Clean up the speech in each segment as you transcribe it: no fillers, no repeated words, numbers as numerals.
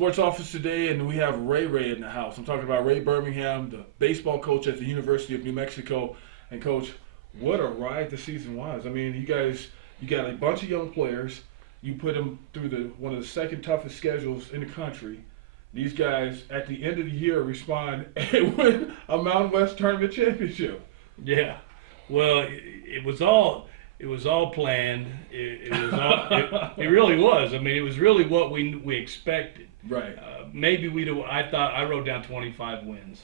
sports office today, and we have Ray in the house. I'm talking about Ray Birmingham, the baseball coach at the University of New Mexico. And coach, what a ride the season was. I mean, you got a bunch of young players. You put them through one of the second toughest schedules in the country. These guys, at the end of the year, respond and win a Mountain West Tournament championship. Yeah, well, it was all planned. It really was. I mean, it was really what we expected. Right. Maybe we do. I wrote down 25 wins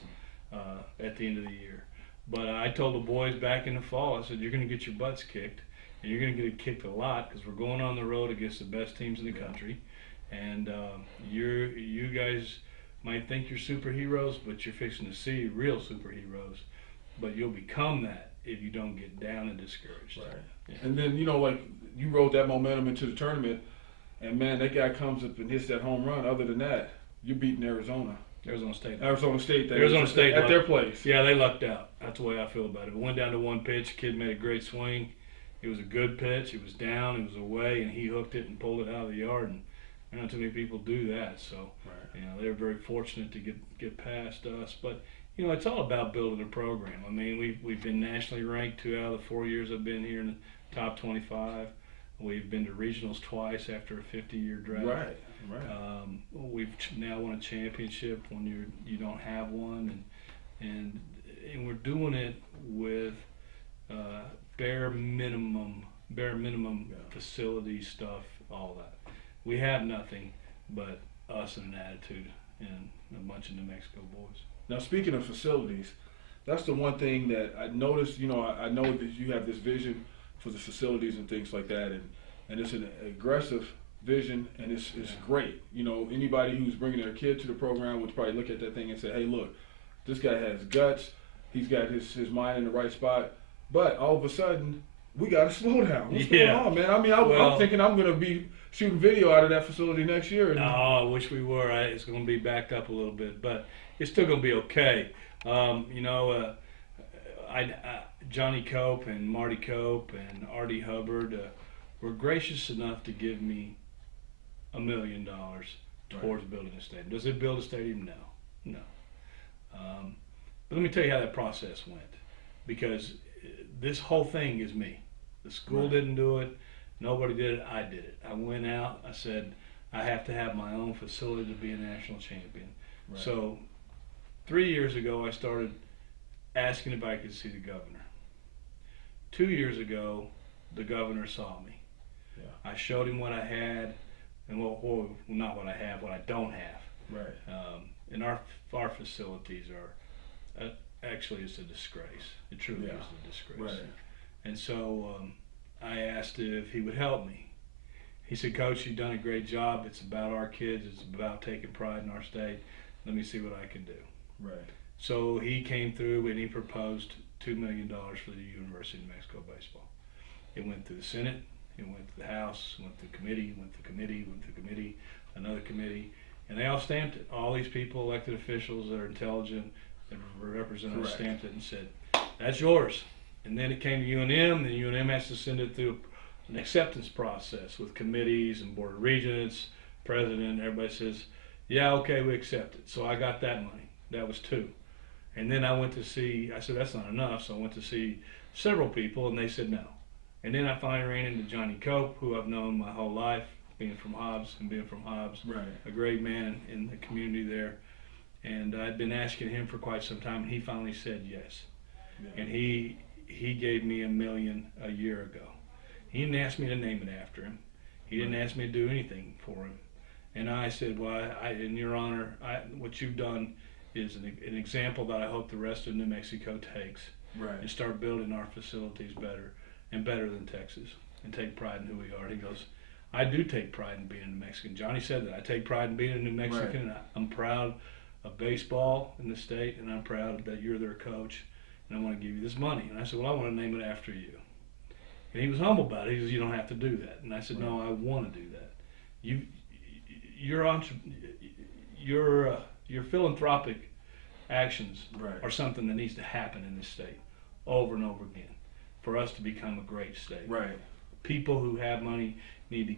at the end of the year, but I told the boys back in the fall. I said, you're going to get your butts kicked, and you're going to get it kicked a lot because we're going on the road against the best teams in the country, and you guys might think you're superheroes, but you're fixing to see real superheroes. But you'll become that if you don't get down and discouraged. Right. Yeah. And then, like, you rode that momentum into the tournament, and, man, that guy comes up and hits that home run. Other than that, you're beating Arizona. Arizona State. Arizona State. Arizona State. At their place. Yeah, they lucked out. That's the way I feel about it. It went down to one pitch. Kid made a great swing. It was a good pitch. It was down. It was away, and he hooked it and pulled it out of the yard. And not too many people do that. So, right. They were very fortunate to get past us. But, it's all about building a program. I mean, we've been nationally ranked 2 out of the 4 years I've been here in the top 25. We've been to regionals twice after a 50-year drought. Right. We've now won a championship when you don't have one, and we're doing it with bare minimum facility stuff, all that. We have nothing but us and an attitude and a bunch of New Mexico boys. Now, speaking of facilities, that's the one thing that I noticed. I know that you have this vision for the facilities and things like that, and it's an aggressive vision, and it's great. Anybody who's bringing their kid to the program would probably look at that thing and say, hey, look, this guy has guts. He's got his mind in the right spot. But all of a sudden, we got to slow down. What's going on, man? I mean, I'm thinking I'm going to be shooting video out of that facility next year. No, I wish we were. It's going to be backed up a little bit, but it's still going to be okay. Johnny Cope and Marty Cope and Artie Hubbard were gracious enough to give me $1 million towards building a stadium. Does it build a stadium? No. But let me tell you how that process went, because this whole thing is me. The school didn't do it. Nobody did it. I did it. I went out. I said, I have to have my own facility to be a national champion. Right. So 3 years ago, I started asking if I could see the governor. 2 years ago, the governor saw me. Yeah. I showed him what I had, and not what I have, what I don't have. Right. And our facilities are actually, it's a disgrace. It truly is a disgrace. Right. And so I asked if he would help me. He said, Coach, you've done a great job. It's about our kids. It's about taking pride in our state. Let me see what I can do. Right. So he came through and he proposed $2 million for the University of New Mexico baseball. It went through the Senate. It went to the House. Went to committee. Went to committee. Went to committee. Another committee. And they all stamped it. All these people, elected officials that are intelligent, that represent us, stamped it and said, that's yours. And then it came to UNM, and UNM has to send it through an acceptance process with committees and board of regents, president. Everybody says, yeah, okay, we accept it. So I got that money. That was 2. And then I said, that's not enough. So I went to see several people, and they said no. And then I finally ran into Johnny Cope, who I've known my whole life, being from Hobbs, right. A great man in the community there. And I'd been asking him for quite some time, and he finally said yes. Yeah. And he gave me $1 million a year ago. He didn't ask me to name it after him. He didn't ask me to do anything for him. And I said, well, in your honor, what you've done is an example that I hope the rest of New Mexico takes. Right. And start building our facilities better than Texas, and take pride in who we are. He goes, I do take pride in being a New Mexican. Johnny said that. I take pride in being a New Mexican. Right. And I'm proud of baseball in the state, and I'm proud that you're their coach, and I want to give you this money. And I said, well, I want to name it after you. And he was humble about it. He says, you don't have to do that. And I said, no, I want to do that. Your philanthropic actions are something that needs to happen in this state over and over again for us to become a great state. Right. People who have money need to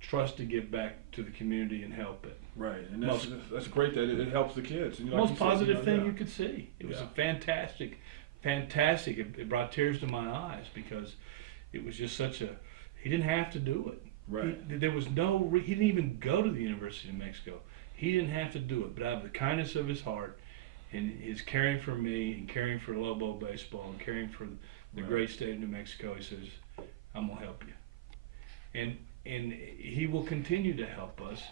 trust to give back to the community and help it. Right, and that's great that it helps the kids. You know, Most like positive thing yeah. you could see. It was Yeah. a fantastic. It brought tears to my eyes because it was just such a. He didn't have to do it. Right. There was no. He didn't even go to the University of Mexico. He didn't have to do it, but out of the kindness of his heart, and his caring for me, and caring for Lobo baseball, and caring for the Right. great state of New Mexico, he says, "I'm gonna help you," and he will continue to help us,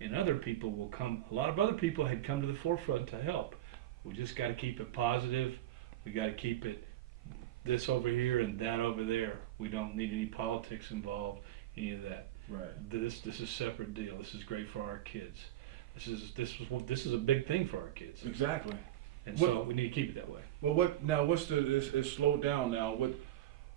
and other people will come. A lot of other people had come to the forefront to help. We just got to keep it positive. We got to keep it this over here and that over there. We don't need any politics involved, any of that. Right. This is a separate deal. This is great for our kids. This is a big thing for our kids. Exactly. And so we need to keep it that way. Well, it's slowed down now.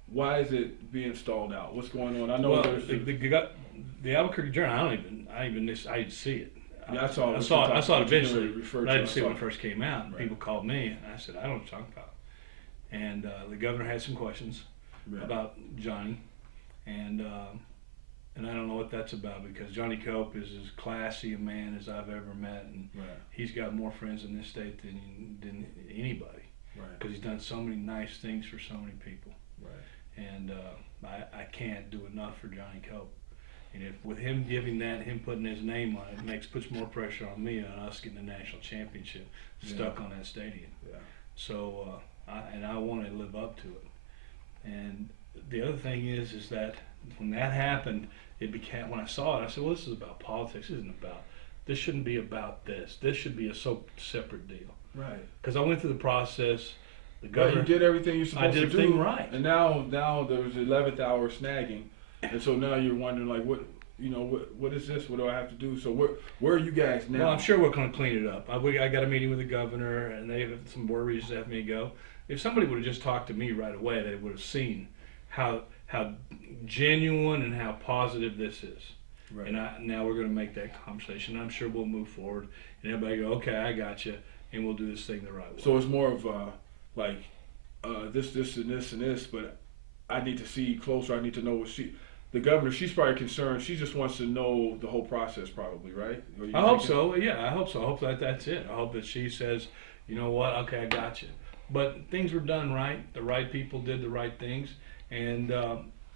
Why is it being stalled out? What's going on? I know there's the Albuquerque Journal. I didn't see it. Yeah, I saw it eventually. But I didn't see it when it first came out. And Right. people called me, and I said, I don't know what you're talking about. And the governor had some questions about Johnny, and I don't know what that's about because Johnny Cope is as classy a man as I've ever met, and Right. he's got more friends in this state than anybody Right. because he's done so many nice things for so many people. Right. And I can't do enough for Johnny Cope. And if with him giving that, him putting his name on it, puts more pressure on me on us getting the national championship stuck on that stadium. Yeah. So I want to live up to it. And the other thing is that when that happened, it became, when I saw it, I said, well, this is about politics. This shouldn't be about this. This should be a separate deal. Right. Because I went through the process. The Right, governor, you did everything you're supposed to do. I did everything right. And now there's 11th hour snagging, and so now you're wondering like, what is this? What do I have to do? So where are you guys now? Well, I'm sure we're going to clean it up. I got a meeting with the governor, and they have some more reasons to have me go. If somebody would have just talked to me right away, they would have seen how genuine and how positive this is. Right. And now we're going to make that conversation. I'm sure we'll move forward, and everybody go, okay, I got you, and we'll do this thing the right way. So it's more of this and this and this, but I need to see closer. I need to know what the governor, she's probably concerned. She just wants to know the whole process, probably, right? I hope so. Yeah, I hope so. I hope that's it. I hope that she says, you know what? Okay, I got you. But things were done right. The right people did the right things, and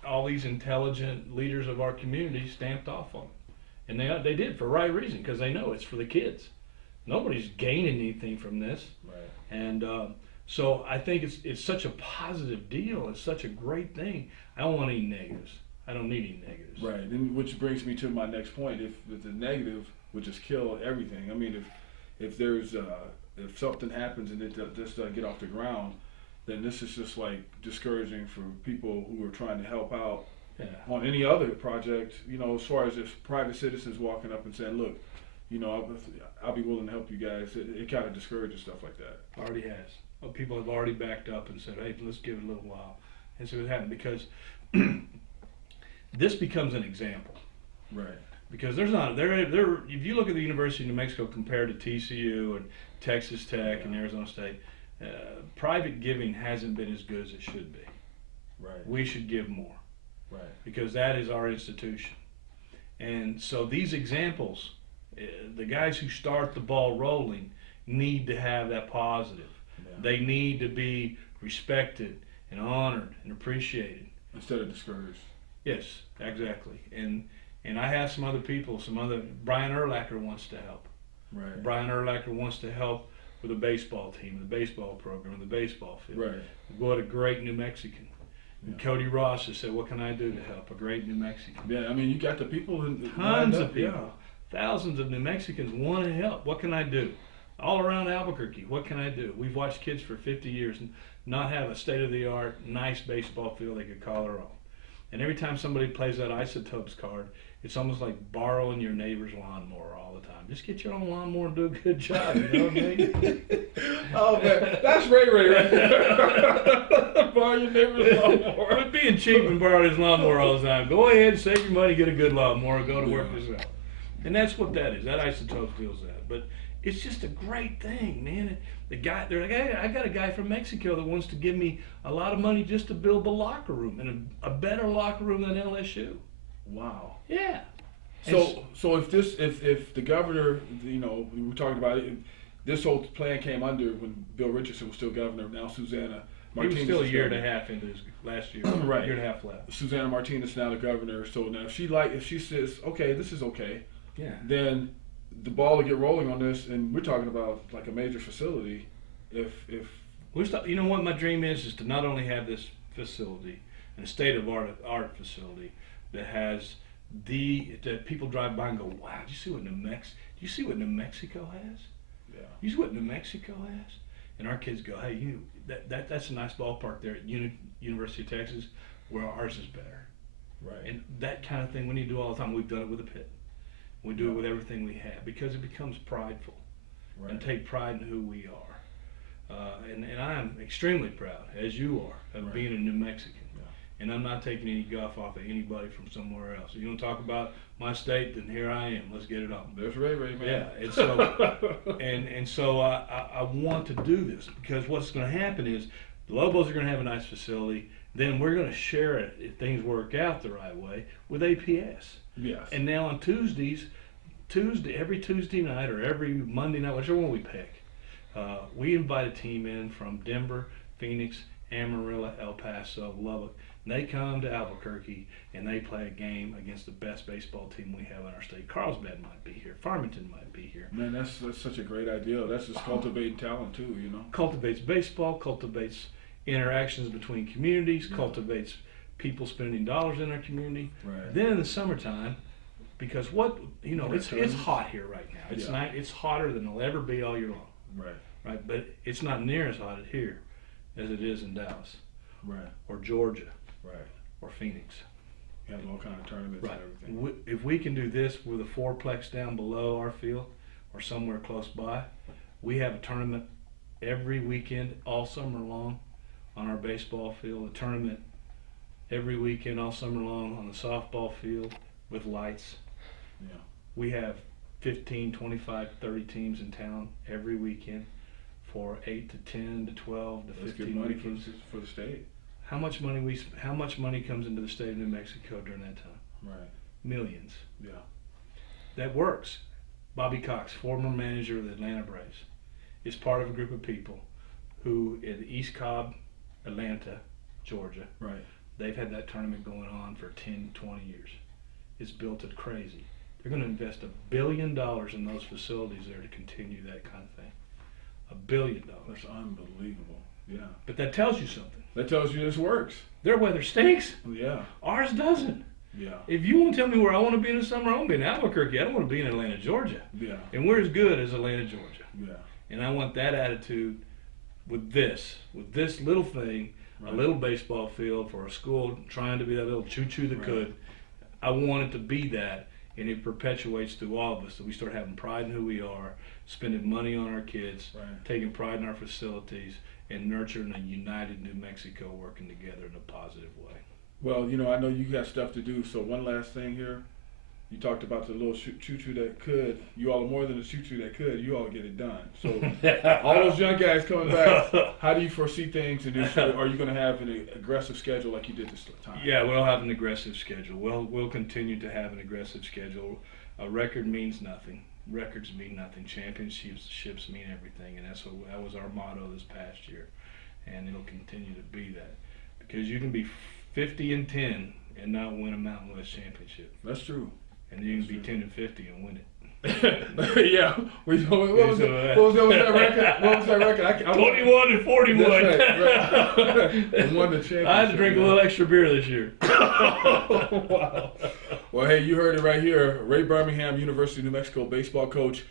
all these intelligent leaders of our community stamped off on it, and they did for the right reason because they know it's for the kids. Nobody's gaining anything from this, Right. And so I think it's such a positive deal. It's such a great thing. I don't want any negatives. I don't need any negatives. Right, and which brings me to my next point. If the negative would just kill everything. I mean, if there's if something happens and it just doesn't get off the ground, then this is just like discouraging for people who are trying to help out on any other project. You know, as far as if private citizens walking up and saying, "Look, you know, I'll be willing to help you guys." It kind of discourages stuff like that. Already has. People have already backed up and said, "Hey, let's give it a little while," and so it happened because. This becomes an example, right? Because there's not there. If you look at the University of New Mexico compared to TCU and Texas Tech and Arizona State, private giving hasn't been as good as it should be. Right. We should give more, right? Because that is our institution. And so these examples, the guys who start the ball rolling need to have that positive. Yeah. They need to be respected and honored and appreciated instead of discouraged. Yes, exactly. And I have some other people, Brian Urlacher wants to help. Right. Brian Urlacher wants to help with the baseball team, the baseball program, the baseball field. Right. What a great New Mexican. Yeah. And Cody Ross has said, what can I do to help? A great New Mexican. Yeah, I mean, you got the people. Tons of people. Yeah. Thousands of New Mexicans want to help. What can I do? All around Albuquerque, what can I do? We've watched kids for 50 years not have a state-of-the-art, nice baseball field they could call their own. And every time somebody plays that Isotopes card, it's almost like borrowing your neighbor's lawnmower all the time. Just get your own lawnmower and do a good job, you know what I mean? Oh, man, that's Ray right there. Borrow your neighbor's lawnmower. Quit being cheap and borrow his lawnmower all the time. Go ahead, save your money, get a good lawnmower, go to work yourself. And that's what that is. That Isotopes feels that. But it's just a great thing, man. They're like, hey, I got a guy from Mexico that wants to give me a lot of money just to build the locker room and a better locker room than LSU. Wow. Yeah. So if the governor, we were talking about it, this whole plan came under when Bill Richardson was still governor. Now Susanna Martinez. He was still a year and governor. a half into his last year. Right. A year and a half left. Susanna Martinez now the governor. So now if she says, okay, this is okay, Yeah. then the ball will get rolling on this, and we're talking about like a major facility. If You know what my dream is to not only have this facility, and a state of art facility that has that people drive by and go, wow, do you see what New Mexico has? Yeah. You see what New Mexico has? And our kids go, hey, that's a nice ballpark there at University of Texas, where ours is better. Right. And that kind of thing we need to do all the time. We've done it with the pit. We do it with everything we have because it becomes prideful, and take pride in who we are. And I am extremely proud, as you are, of being a New Mexican. And I'm not taking any guff off of anybody from somewhere else. If you want to talk about my state, then here I am. Let's get it on. There's Ray, man. Yeah, and so I want to do this because what's going to happen is the Lobos are going to have a nice facility. Then we're going to share it if things work out the right way with APS. Yes. And now on every Tuesday night or every Monday night, whichever one we pick, we invite a team in from Denver, Phoenix, Amarillo, El Paso, Lubbock. And they come to Albuquerque and they play a game against the best baseball team we have in our state. Carlsbad might be here. Farmington might be here. Man, that's such a great idea. That's just cultivating talent too, Cultivates baseball, cultivates interactions between communities, cultivates people spending dollars in our community. Right. Then in the summertime, because it's hot here right now. It's hotter than it'll ever be all year long. Right. Right, but it's not near as hot here as it is in Dallas. Right. Or Georgia. Right. Or Phoenix. You have all kind of tournaments Right. and everything. If we can do this with a fourplex down below our field or somewhere close by, we have a tournament every weekend all summer long on our baseball field, a tournament every weekend all summer long on the softball field with lights. Yeah. We have 15, 25, 30 teams in town every weekend for 8 to 10 to 12 to 15 good money weekends. for the state. How much money comes into the state of New Mexico during that time? Right. Millions. Yeah. That works. Bobby Cox, former manager of the Atlanta Braves, is part of a group of people who in East Cobb, Atlanta, Georgia, right. They've had that tournament going on for 10, 20 years. It's built it crazy. They're going to invest $1 billion in those facilities there to continue that kind of thing. $1 billion. That's unbelievable. Yeah. But that tells you something. That tells you this works. Their weather stinks. Yeah. Ours doesn't. Yeah. If you want to tell me where I want to be in the summer, I want to be in Albuquerque. I don't want to be in Atlanta, Georgia. Yeah. And we're as good as Atlanta, Georgia. Yeah. And I want that attitude with this little thing, right. A little baseball field for a school trying to be that little choo-choo that could. I want it to be that, and it perpetuates through all of us that we start having pride in who we are, spending money on our kids, taking pride in our facilities, and nurturing a united New Mexico working together in a positive way. Well, I know you got stuff to do, so one last thing here. You talked about the little choo-choo that could. You all are more than a choo-choo that could. You all get it done. So all those young guys coming back, how do you foresee things? And are you going to have an aggressive schedule like you did this time? Yeah, we'll have an aggressive schedule. We'll continue to have an aggressive schedule. A record means nothing. Records mean nothing. Championships mean everything, and that was our motto this past year, and it'll continue to be that, because you can be 50-10 and not win a Mountain West championship. That's true. And you can be 10-50 and win it. Yeah. What was that record? What was that record? 21-41. Right. Won the championship. I had to drink a little extra beer this year. Wow. Well, hey, you heard it right here. Ray Birmingham, University of New Mexico baseball coach.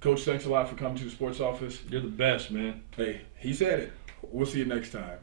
Coach, thanks a lot for coming to the sports office. You're the best, man. Hey, he said it. We'll see you next time.